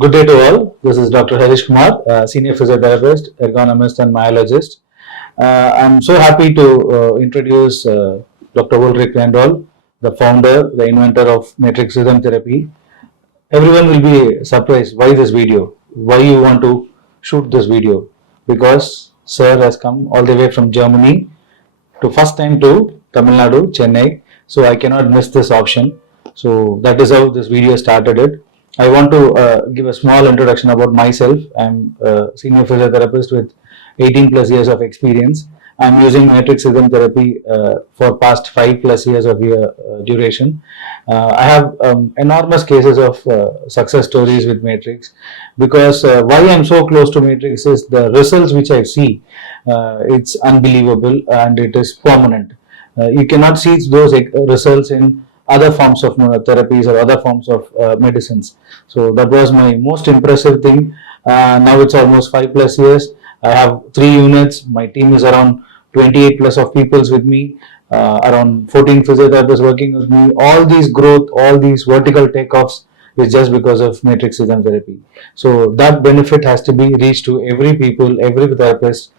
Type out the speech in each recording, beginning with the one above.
Good day to all. This is Dr. Harish Kumar, Senior Physiotherapist, Ergonomist and Myologist. I'm so happy to introduce Dr. Ulrich Randoll, the founder, the inventor of matrix rhythm therapy. Everyone will be surprised why this video, why you want to shoot this video, because Sir has come all the way from Germany to first time to Tamil Nadu, Chennai. So I cannot miss this option. So that is how this video started it. I want to give a small introduction about myself. I'm a senior physiotherapist with 18 plus years of experience. I'm using matrix rhythm therapy for past 5 plus years of duration. I have enormous cases of success stories with matrix, because why I'm so close to matrix is the results which I see. It's unbelievable and it is permanent. You cannot see those results in other forms of therapies or other forms of medicines. So that was my most impressive thing. Now it's almost 5 plus years. I have 3 units. My team is around 28 plus of peoples with me, around 14 physiotherapists working with me. All these growth, all these vertical takeoffs is just because of matrix rhythm therapy. So that benefit has to be reached to every people, every therapist,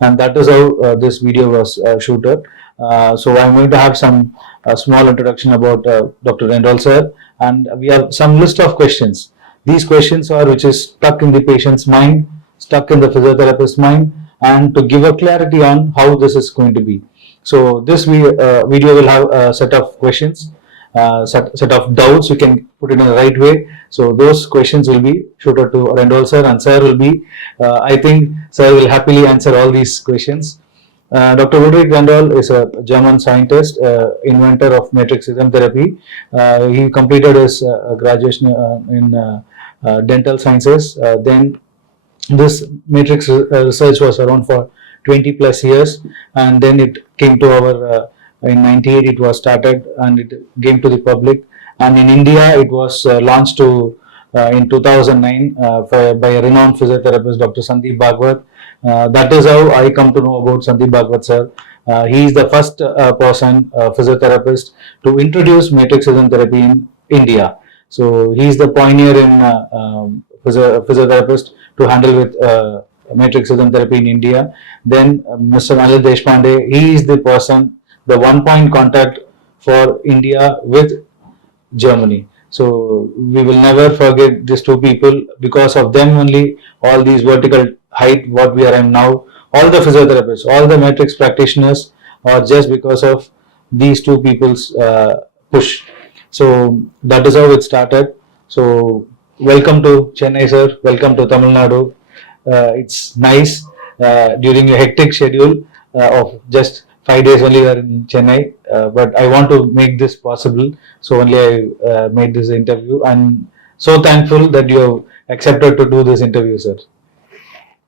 and that is how this video was shooted. So I'm going to have some small introduction about Dr. Randoll sir, and we have some list of questions. These questions are which is stuck in the patient's mind, stuck in the physiotherapist's mind, and to give a clarity on how this is going to be. So this video will have a set of questions, set of doubts. You can put it in the right way. So those questions will be shooted to Randoll sir, and sir will be, I think sir will happily answer all these questions. Dr. Ulrich Randoll is a German scientist, inventor of matrix rhythm therapy. He completed his graduation in dental sciences. Then this matrix research was around for 20 plus years, and then it came to our in 98 it was started and it came to the public, and in India it was launched to in 2009 by a renowned physiotherapist, Dr. Sandeep Bhagwat. That is how I come to know about Sandeep Bhagwat sir. He is the first person, physiotherapist, to introduce matrix rhythm therapy in India. So he is the pioneer in physiotherapist to handle with matrix rhythm therapy in India. Then Mr. Anil Deshpande, he is the person, the one point contact for India with Germany. So we will never forget these two people. Because of them only all these vertical height what we are in now, all the physiotherapists, all the matrix practitioners are just because of these two people's push. So that is how it started. So welcome to Chennai sir, welcome to Tamil Nadu. It's nice during a hectic schedule of just 5 days only we are in Chennai, but I want to make this possible. So only I made this interview, and so thankful that you have accepted to do this interview, sir.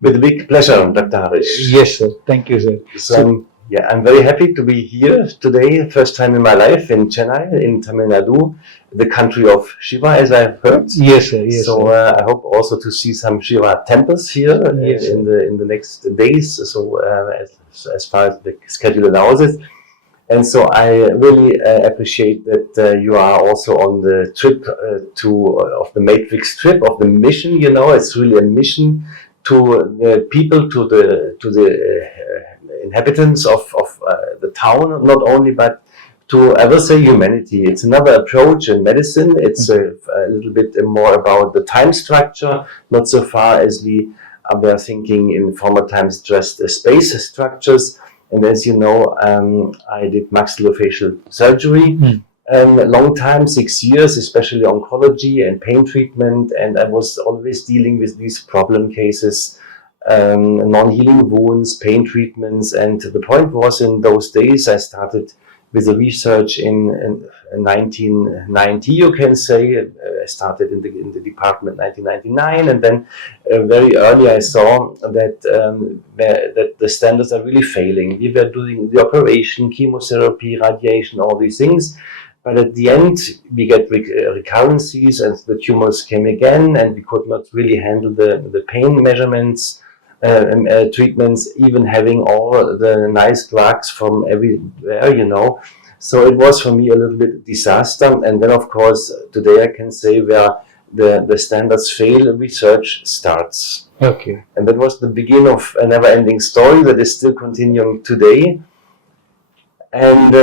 With big pleasure, Dr. Harish. Yes, sir. Thank you, sir. So, yeah, I'm very happy to be here today, first time in my life in Chennai, in Tamil Nadu, the country of Shiva, as I've heard. Yes, sir. Yes, so sir. I hope also to see some Shiva temples here Yes, in the next days. So as far as the schedule allows it. And so I really appreciate that you are also on the trip of the Matrix trip, of the mission. You know, it's really a mission to the people, to the inhabitants of the town, not only, but to, I will say, humanity. It's another approach in medicine. It's a little bit more about the time structure, not so far as we were thinking in former times, just space structures. And as you know, I did maxillofacial surgery. A long time, 6 years, especially oncology and pain treatment. And I was always dealing with these problem cases, non-healing wounds, pain treatments. And the point was, in those days, I started with the research in 1990, you can say. I started in the department 1999, and then very early I saw that that the standards are really failing. We were doing the operation, chemotherapy, radiation, all these things, but at the end we get recurrences, and the tumors came again, and we could not really handle the pain measurements. Treatments, even having all the nice drugs from everywhere, you know. So it was for me a little bit disaster. And then, of course, today I can say we are the standards fail, research starts. Okay. And that was the beginning of a never-ending story that is still continuing today. And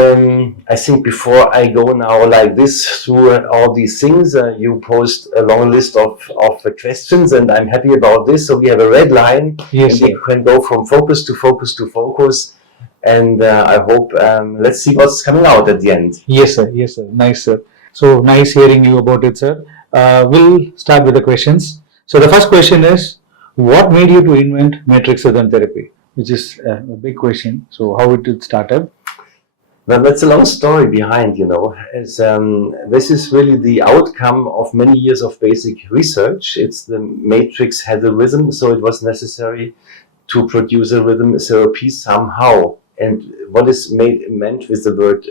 I think before I go now like this through all these things, you post a long list of questions, and I'm happy about this. So we have a red line, Yes, and sir. we can go from focus to focus to focus. And I hope, let's see what's coming out at the end. Yes, sir. Yes, sir. Nice, sir. So nice hearing you about it, sir. We'll start with the questions. So the first question is, what made you to invent matrix rhythm therapy? Which is a big question. So how it started? Well, that's a long story behind, as this is really the outcome of many years of basic research. It's the matrix had a rhythm, so it was necessary to produce a rhythm therapy somehow. And what is meant with the word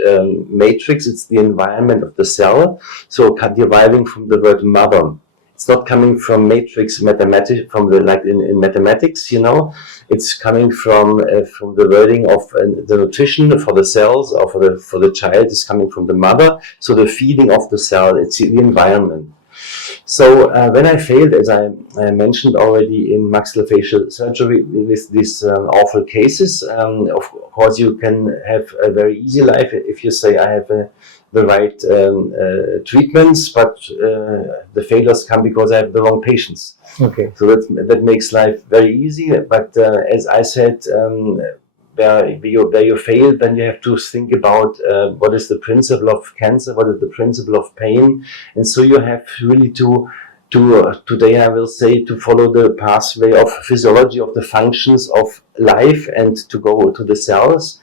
matrix? It's the environment of the cell, so deriving from the word mother. It's not coming from matrix mathematics, from the like in mathematics, It's coming from the wording of the nutrition for the cells or for the child is coming from the mother. So the feeding of the cell, it's the environment. So when I failed, as I mentioned already in maxillofacial surgery with these awful cases, of course you can have a very easy life if you say I have the right treatments, but the failures come because I have the wrong patients. Okay. So that makes life very easy. But as I said, where you fail, then you have to think about what is the principle of cancer, what is the principle of pain, and so you have really to today I will say to follow the pathway of physiology of the functions of life and to go to the cells.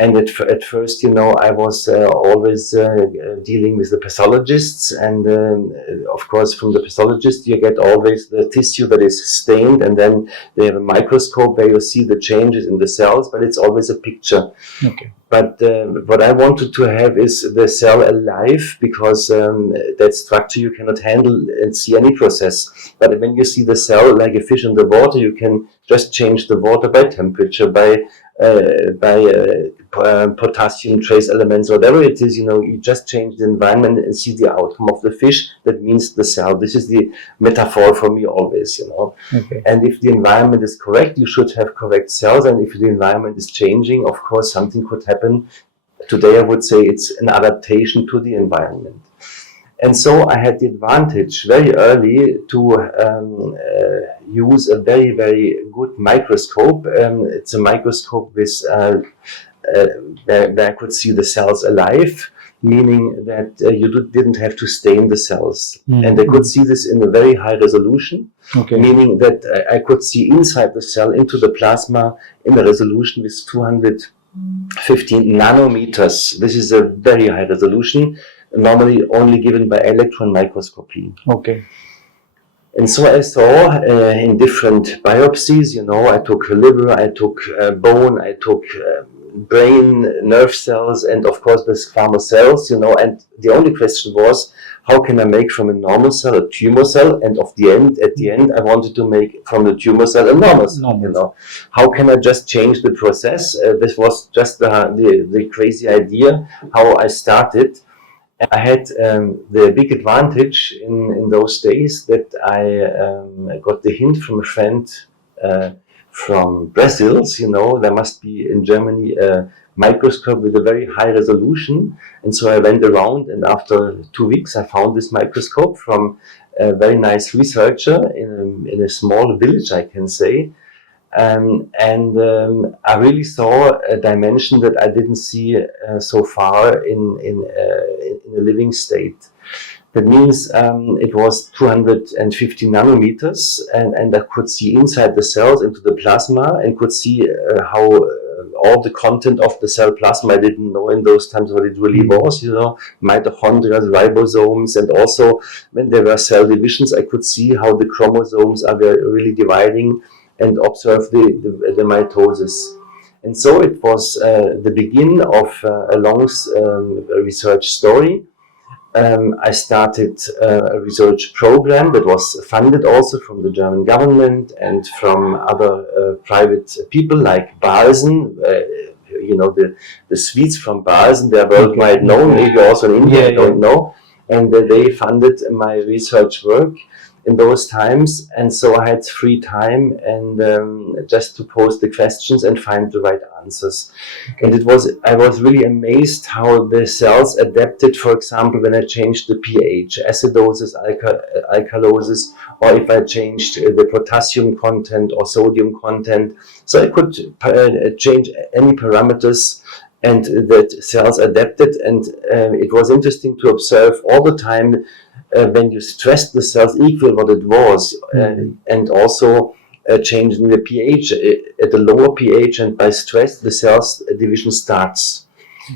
And at first, I was always dealing with the pathologists, and of course, from the pathologist, you get always the tissue that is stained, and then they have a microscope where you see the changes in the cells, but it's always a picture. Okay. But what I wanted to have is the cell alive, because that structure you cannot handle and see any process. But when you see the cell like a fish in the water, you can just change the water by temperature, by potassium trace elements, whatever it is, you just change the environment and see the outcome of the fish. That means the cell. This is the metaphor for me always, Okay. And if the environment is correct, you should have correct cells. And if the environment is changing, of course, something could happen. Today, I would say it's an adaptation to the environment. And so I had the advantage very early to use a very, very good microscope. It's a microscope with where I could see the cells alive, meaning that you didn't have to stain the cells. And I could see this in a very high resolution, meaning that I could see inside the cell into the plasma in a resolution with 215 nanometers. This is a very high resolution, normally only given by electron microscopy. Okay. And so I saw in different biopsies, I took liver, I took bone, I took brain, nerve cells, and of course the squamous cells, and the only question was, how can I make from a normal cell a tumor cell? And at the end, I wanted to make from the tumor cell a normal cell. How can I just change the process? This was just the crazy idea how I started. I had the big advantage in those days that I got the hint from a friend from Brazil. There must be in Germany a microscope with a very high resolution. And so I went around, and after 2 weeks, I found this microscope from a very nice researcher in a small village, I can say. I really saw a dimension that I didn't see so far in a living state. That means it was 250 nanometers, and I could see inside the cells into the plasma and could see how all the content of the cell plasma. I didn't know in those times what it really was, mitochondria, ribosomes, and also when there were cell divisions, I could see how the chromosomes are really dividing and observe the mitosis. And so it was the beginning of a long research story. I started a research program that was funded also from the German government and from other private people like Balsen. The sweets from Balsen, they are worldwide known, maybe also in India, I don't know. and they funded my research work in those times, and so I had free time and just to pose the questions and find the right answers. And I was really amazed how the cells adapted, for example, when I changed the pH, acidosis, alkalosis, or if I changed the potassium content or sodium content. So I could change any parameters, and that cells adapted. And it was interesting to observe all the time when you stressed the cells equal what it was, and also changing the pH at a lower pH, and by stress the cells division starts.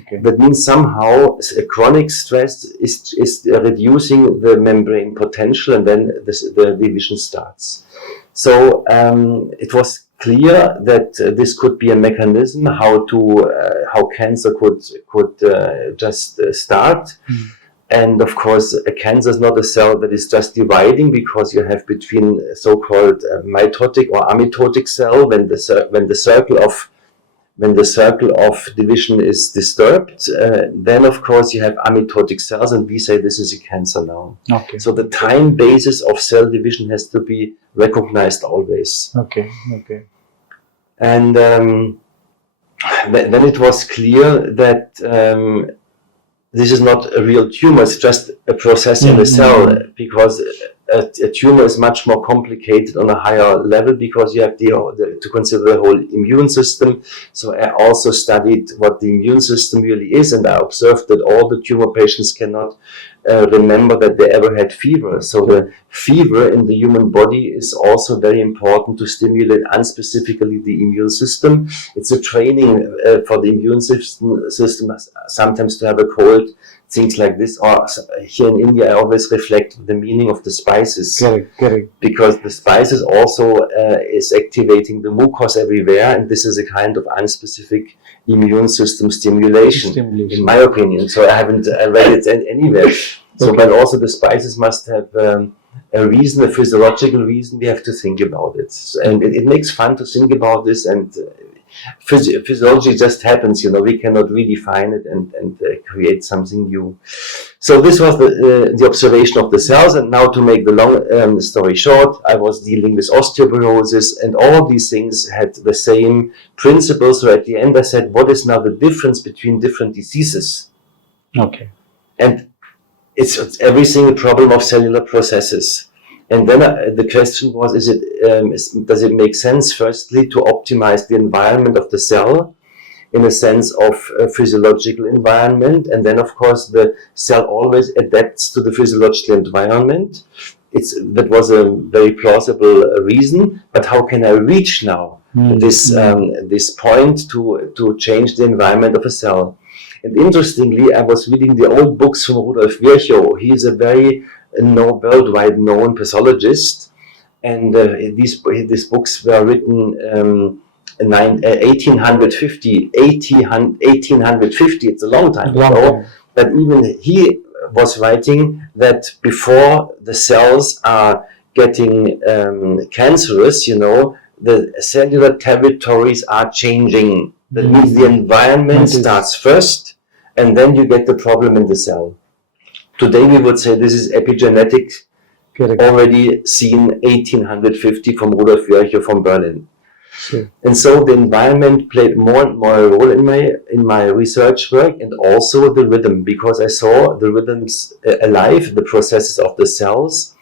Okay. That means somehow chronic stress is reducing the membrane potential, and then the division starts. So it was clear that this could be a mechanism how cancer could just start. And of course, a cancer is not a cell that is just dividing, because you have between so-called mitotic or amitotic cell when the circle of division is disturbed. Then of course you have amitotic cells, and we say this is a cancer now. Okay. So the time basis of cell division has to be recognized always. Okay. Okay. And then it was clear that this is not a real tumor, it's just a process in the cell, because a tumor is much more complicated on a higher level, because you have to consider the whole immune system. So I also studied what the immune system really is, and I observed that all the tumor patients cannot remember that they ever had fever. So the fever in the human body is also very important to stimulate unspecifically the immune system. It's a training for the immune system sometimes to have a cold, things like this. Or here in India, I always reflect the meaning of the spices. Correct. Because the spices also is activating the mucus everywhere, and this is a kind of unspecific immune system stimulation, in my opinion. So I haven't read it anywhere. So, but also the spices must have a reason, a physiological reason. We have to think about it, and it makes fun to think about this. And physiology just happens, we cannot redefine it and create something new. So this was the observation of the cells. And now, to make the long story short, I was dealing with osteoporosis, and all of these things had the same principle. So at the end I said, what is now the difference between different diseases? Okay. And it's everything a problem of cellular processes. And then the question was, does it make sense, firstly, to optimize the environment of the cell in a sense of a physiological environment? And then, of course, the cell always adapts to the physiological environment. That was a very plausible reason. But how can I reach now this point to change the environment of a cell? And interestingly, I was reading the old books from Rudolf Virchow. He is a very worldwide known pathologist, and these books were written in 1850. It's a long time ago. But even he was writing that before the cells are getting cancerous, the cellular territories are changing. That means the environment starts first, and then you get the problem in the cell. Today we would say this is epigenetic, already seen 1850 from Rudolf Virchow from Berlin. Sure. And so the environment played more and more a role in my research work, and also the rhythm, because I saw the rhythms alive, the processes of the cells.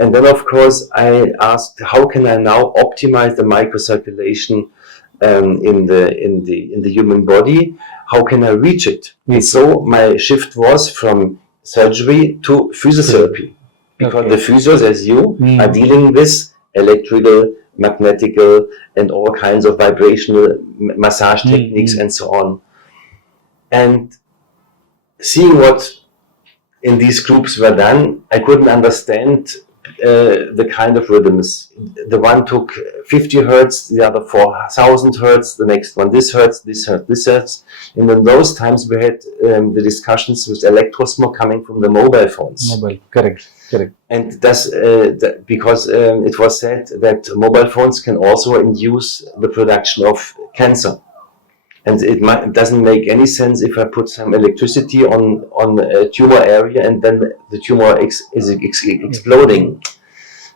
And then, of course, I asked, how can I now optimize the microcirculation in the human body? How can I reach it? And so my shift was from surgery to physiotherapy, because the physios, as you are dealing with electrical, magnetical, and all kinds of vibrational massage techniques and so on. And seeing what in these groups were done, I couldn't understand the kind of rhythms. The one took 50 hertz, the other 4,000 hertz, the next one this hertz, this hertz, this hertz. And in those times we had the discussions with electrosmog coming from the mobile phones. Correct. And that's because it was said that mobile phones can also induce the production of cancer. And it doesn't make any sense if I put some electricity on a tumor area and then the tumor is exploding.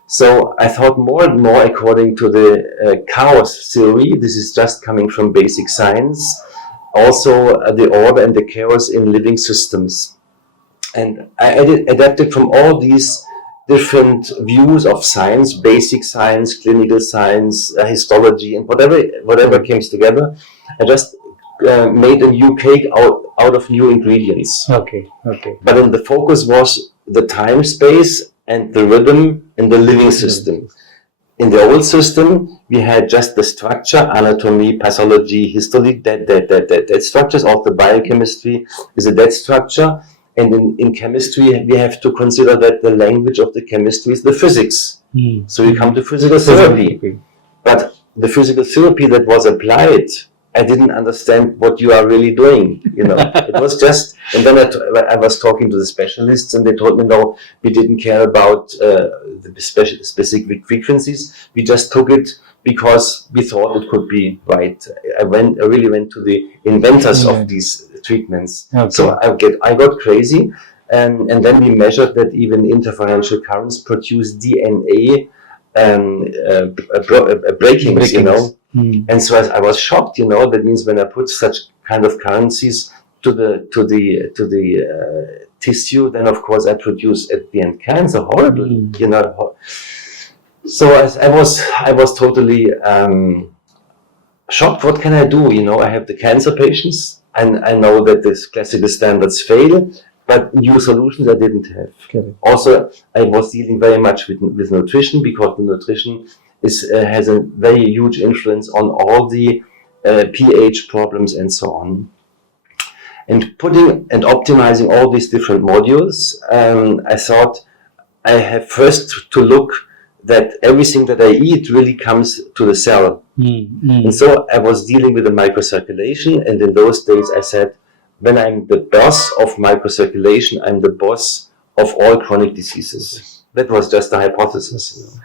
So I thought more and more according to the chaos theory. This is just coming from basic science. Also the order and the chaos in living systems. And I adapted from all these different views of science, basic science, clinical science, histology, and whatever came together. I just made a new cake out of new ingredients. Okay. But then the focus was the time space and the rhythm in the living system. In the old system, we had just the structure, anatomy, pathology, history, that structures of the biochemistry is a dead structure. And in chemistry, we have to consider that the language of the chemistry is the physics. So we come to physical therapy. But the physical therapy that was applied, I didn't understand what you are really doing. It was just, and then I was talking to the specialists and they told me, no, we didn't care about the specific frequencies. We just took it because we thought it could be right. I really went to the inventors of these treatments. So I got crazy. And then we measured that even interferential currents produce DNA breakings, And so I was shocked, That means when I put such kind of currencies to the tissue, then of course I produce at the end cancer. Horrible, So I was totally shocked. What can I do? I have the cancer patients, and I know that these classical standards fail. But new solutions I didn't have. Okay. Also, I was dealing very much with nutrition, because the nutrition has a very huge influence on all the pH problems and so on. And putting and optimizing all these different modules, I thought I have first to look that everything that I eat really comes to the cell. And so I was dealing with the microcirculation, and in those days I said, when I'm the boss of microcirculation, I'm the boss of all chronic diseases. That was just a hypothesis.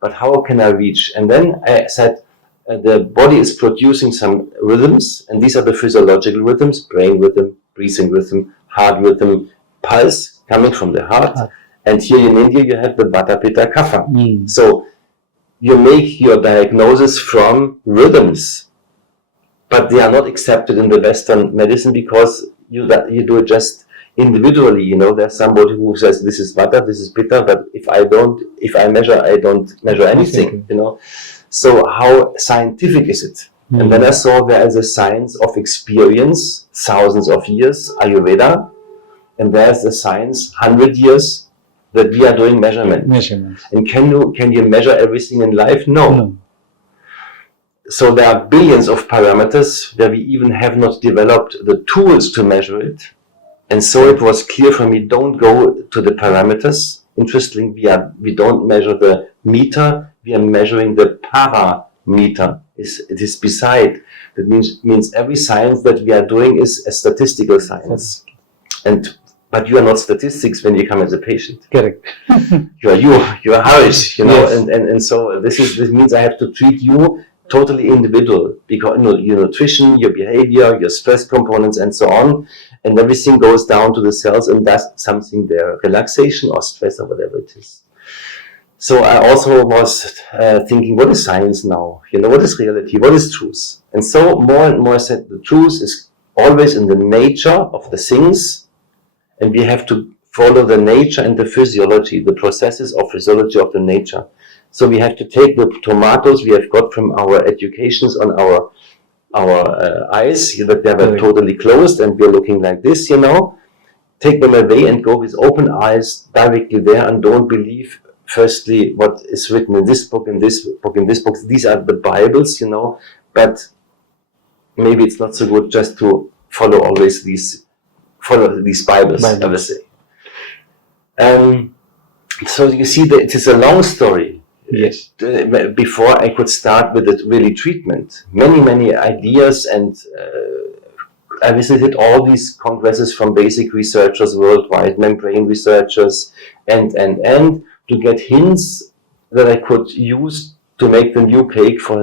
But how can I reach? And then I said, the body is producing some rhythms, and these are the physiological rhythms: brain rhythm, breathing rhythm, heart rhythm, pulse coming from the heart. And here in India, you have the Vata, Pitta, Kapha. So you make your diagnosis from rhythms. But they are not accepted in the Western medicine because you do it just individually. There's somebody who says this is Vata, this is Pitta, but if I measure, I don't measure anything. So how scientific is it? And then I saw there is a science of experience, thousands of years, Ayurveda, and there's a science, 100 years, that we are doing measurements. And can you measure everything in life? No. So there are billions of parameters where we even have not developed the tools to measure it. And so it was clear for me, don't go to the parameters. Interestingly, we don't measure the meter, we are measuring the parameter. It is beside. That means every science that we are doing is a statistical science. But you are not statistics when you come as a patient. Correct. You are Harish, Yes. and so this means I have to treat you totally individual, because your nutrition, your behavior, your stress components, and so on, and everything goes down to the cells and does something there, relaxation or stress or whatever it is. So I also was thinking, what is science now? What is reality? What is truth? And so more and more I said, the truth is always in the nature of the things, and we have to follow the nature and the physiology, the processes of physiology of the nature. So we have to take the tomatoes we have got from our educations on our eyes, that they were totally closed and we're looking like this, take them away and go with open eyes directly there, and don't believe firstly what is written in this book, in this book, in this book. These are the Bibles, but maybe it's not so good just to follow always these Bibles. I would say. So you see that it is a long story. Yes. Before I could start with it really treatment, many ideas, and I visited all these congresses from basic researchers worldwide, membrane researchers, and to get hints that I could use to make the new cake for